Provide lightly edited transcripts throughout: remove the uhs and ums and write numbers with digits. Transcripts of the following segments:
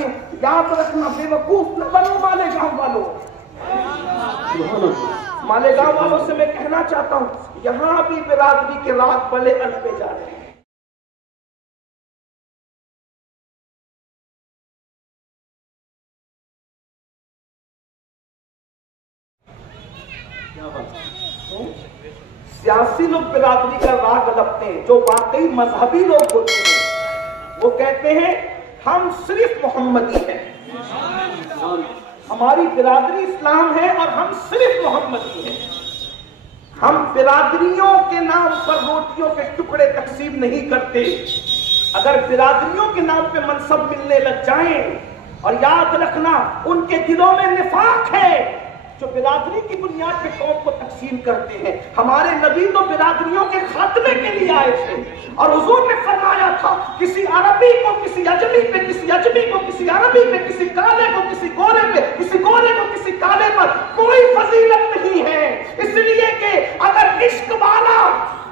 हालांकि याद रखना, बेवकूफ न बनो मालेगांव वालों। मालेगांव वालों से मैं कहना चाहता हूं, यहां भी बिरादरी के राग बड़े अड़पे जा रहे हैं। सियासी लोग बिरादरी का राग अलपते हैं, जो वाकई मजहबी लोग होते हैं वो कहते हैं हम सिर्फ मोहम्मदी हैं, हमारी बिरादरी इस्लाम है और हम सिर्फ मोहम्मदी हैं। हम बिरादरियों के नाम पर रोटियों के टुकड़े तकसीम नहीं करते। अगर बिरादरियों के नाम पे मनसब मिलने लग जाएं, और याद रखना उनके दिलों में निफाक है जो बिरादरी की बुनियाद पे कौम को तकसीम करते हैं। हमारे नबी तो बिरादरियों के खात्मे के लिए आए थे, और हुजूर ने फरमाया था किसी अरबी को किसी अजमी पे, किसी अजमी को किसी अरबी पे, किसी काले को किसी गोरे पे, किसी गोरे को किसी काले पर कोई फजीलत नहीं है। इसलिए कि अगर इश्क वाला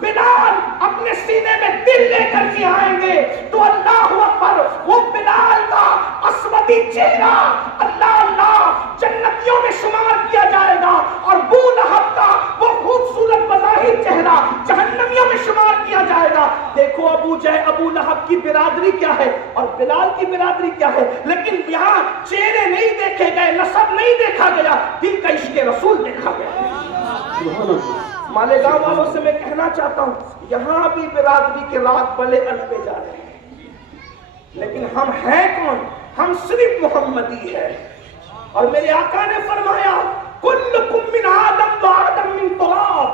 बिलाल अपने सीने में दिल लेकर के आएंगे तो अल्लाह अकबर, वो बिलाल का अस्वदी चेहरा अल्लाह अल्लाह जन्नतियों में शुमार किया जाएगा, और अबू लहब का वो खूबसूरत बज़ाहिर चेहरा जहन्नमियों में शुमार किया जाएगा। देखो अबू लहब की बिरादरी क्या है और बिलाल की बिरादरी क्या है, लेकिन यहाँ चेहरे नहीं देखे गए, नसब नहीं देखा गया, दिल का इश्क़ रसूल देखा गया। मालेगांव वालों से मैं कहना चाहता हूं, यहां भी बिरादरी के राग बड़े अड़पे जा रहे हैं, लेकिन हम हैं कौन? हम सिर्फ मोहम्मदी है। और मेरे आका ने फरमाया कुल्लुकुम मिन आदम व आदम मिन तुराब,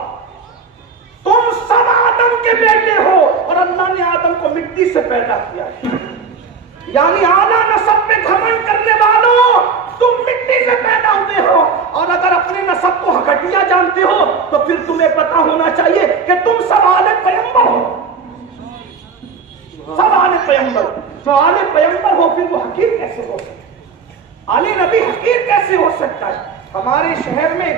तुम सब आदम के बेटे हो और अल्लाह ने आदम को मिट्टी से पैदा किया है। यानी आला नसब पे घमंड करने वालों, तुम मिट्टी से पैदा हुए हो, और अगर अपने नसब को घटिया जानते हो तो फिर तुम्हें पता होना चाहिए कि तुम सब आले पैगंबर हो, सब आले पैगंबर। तो आले पैगंबर हो फिर वो हकीर कैसे हो सकता है? आले नबी हकीर कैसे हो सकता है? हमारे शहर में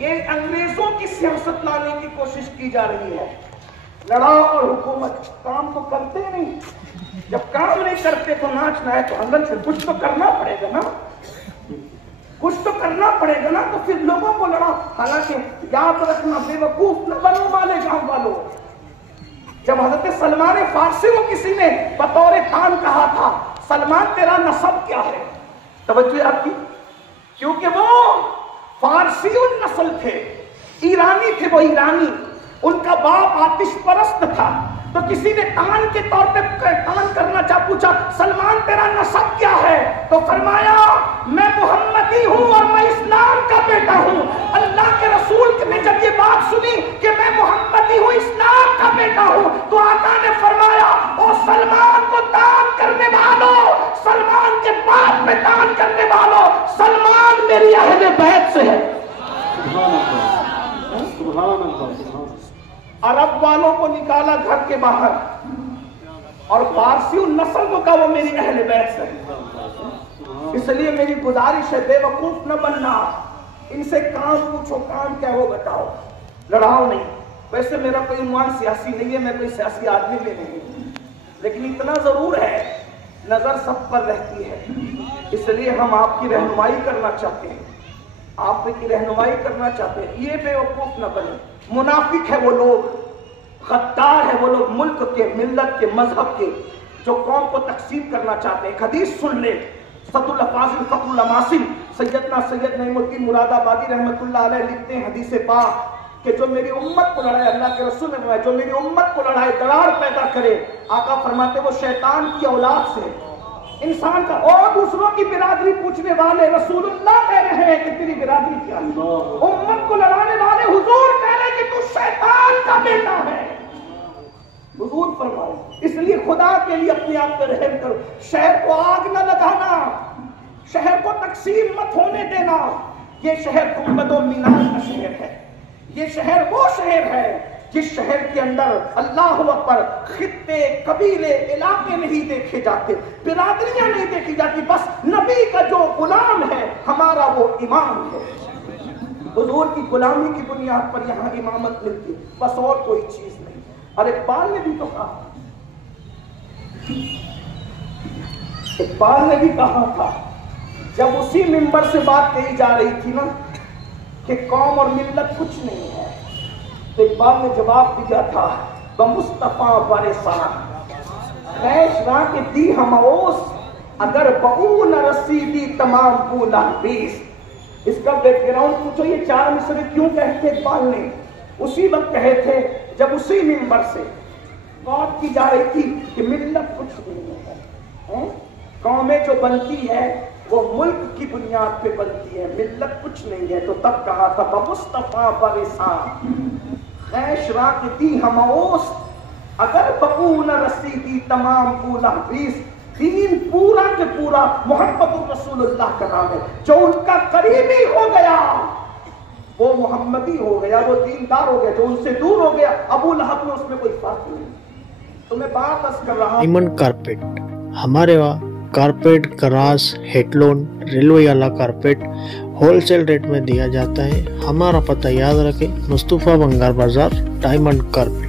ये अंग्रेजों की सियासत लाने की कोशिश की जा रही है। लड़ाओ और हुकूमत काम तो करते नहीं, जब काम नहीं करते तो नाचना है, तो अंदर से कुछ तो करना पड़ेगा ना, कुछ तो करना पड़ेगा ना, तो फिर लोगों को लड़ाओ। हालांकि याद रखना, बेवकूफ न बनो मालेगांव वालों। जब हजरत सलमान फारसी को किसी ने बतौर तान कहा था, सलमान तेरा नसब क्या है, तवज्जो आपकी, क्योंकि वो फारसी नस्ल थे, ईरानी थे, वो ईरानी, उनका बाप आतिश परस्त था, तो किसी ने तान के तौर पे तान करना चाह पूछा सलमान तेरा नसब क्या है, तो फरमाया मैं मोहम्मदी हूँ और मैं इस्लाम का बेटा हूँ। अल्लाह के रसूल ने जब ये बात सुनी कि मैं मोहम्मदी हूँ, इस्लाम का बेटा हूँ, तो आका ने फरमाया ओ सलमान को तान करने वालों, सलमान के बाप पे तान करने वालों, सलमान मेरी अहले बैत से है। अरब वालों को निकाला घर के बाहर और फारसी नस्ल को कहा वो मेरी अहले बैत से है। इसलिए मेरी गुजारिश है, बेवकूफ न बनना, इनसे काम पूछो, काम क्या हो बताओ, लड़ाओ नहीं। वैसे मेरा कोई उन्वान सियासी नहीं है, मैं कोई सियासी आदमी भी नहीं, लेकिन इतना जरूर है नजर सब पर रहती है, इसलिए हम आपकी रहनुमाई करना चाहते हैं, आपकी रहनुमाई करना चाहते हैं। ये बेवकूफ न बने, मुनाफिक है वो लोग, गद्दार है वो लोग, मुल्क के, मिल्लत के, मजहब के, जो कौम को तकसीम करना चाहते हैं। हदीस सुन ले, सतुल अफाजिल फखरुल अमासिल सैयदना सैयद नईमुद्दीन मुरादाबादी रहमतुल्लाह अलैह लिखते हैं हदीस पाक कि जो मेरी उम्मत को लड़ाए, अल्लाह के रसूल ने फरमाया जो मेरी उम्मत को लड़ाए, दरार पैदा करे, आका फरमाते वो शैतान की औलाद से, इंसान का। और दूसरों की बिरादरी पूछने वाले रसूलुल्लाह कह रहे हैं कि तेरी बिरादरी क्या है, उम्मत को लड़ाने वाले हुजूर कह रहे हैं कि तू शैतान का बेटा है, हुजूर फरमाए। इसलिए खुदा के लिए अपने आप पर रहम करो, शहर को आग न लगाना, शहर को तकसीम मत होने देना। ये शहर गुंबदों मीनार का शहर है, ये शहर वो शहर है जिस शहर के अंदर अल्लाह अकबर खित्ते, कबीले, इलाके नहीं देखे जाते, बिरादरियां नहीं देखी जाती, बस नबी का जो गुलाम है हमारा वो इमाम है। हुजूर की गुलामी की बुनियाद पर यहाँ इमामत मिलती, बस और कोई चीज नहीं। और इकबाल ने भी तो कहा इकबाल ने भी कहा था, जब उसी मिंबर से बात कही जा रही थी ना कि कौम और मिल्लत कुछ नहीं है, तो इकबाल ने जवाब दिया था, बमुस्तफा परेशान खैशरा के दी हमओस अगर बऊ न रसीदी तमाम पूला बीस। इसका बैकग्राउंड पूछो, ये 4 मिसरे क्यों कहते इकबाल ने? उसी वक्त कहे थे जब उसी मिंबर से बात की जा रही थी कि मिल्लत कुछ नहीं है, कौमें जो बनती है वो मुल्क की बुनियाद पे बनती है, मिल्लत कुछ नहीं है। तो तब कहा था बमुस्तफा बरिसान खैशरा के दी हमओस अगर बकू न रसीदी तमाम पूला बीस। दीन पूरा के पूरा मोहम्मद रसूलुल्लाह का नाम है। जो उनका करीबी हो गया वो मोहम्मदी हो गया, वो दीनदार हो गया। जो उनसे दूर हो गया अबू लहब में, उसमें कोई फर्क नहीं। तो मैं बात कर रहा हूं डायमंड कारपेट, हमारे वहाँ कारपेट, करास, हेडलोन, रेलवे वाला कारपेट होलसेल रेट में दिया जाता है। हमारा पता याद रखें, मुस्तफा बंगार बाजार, डायमंड कारपेट।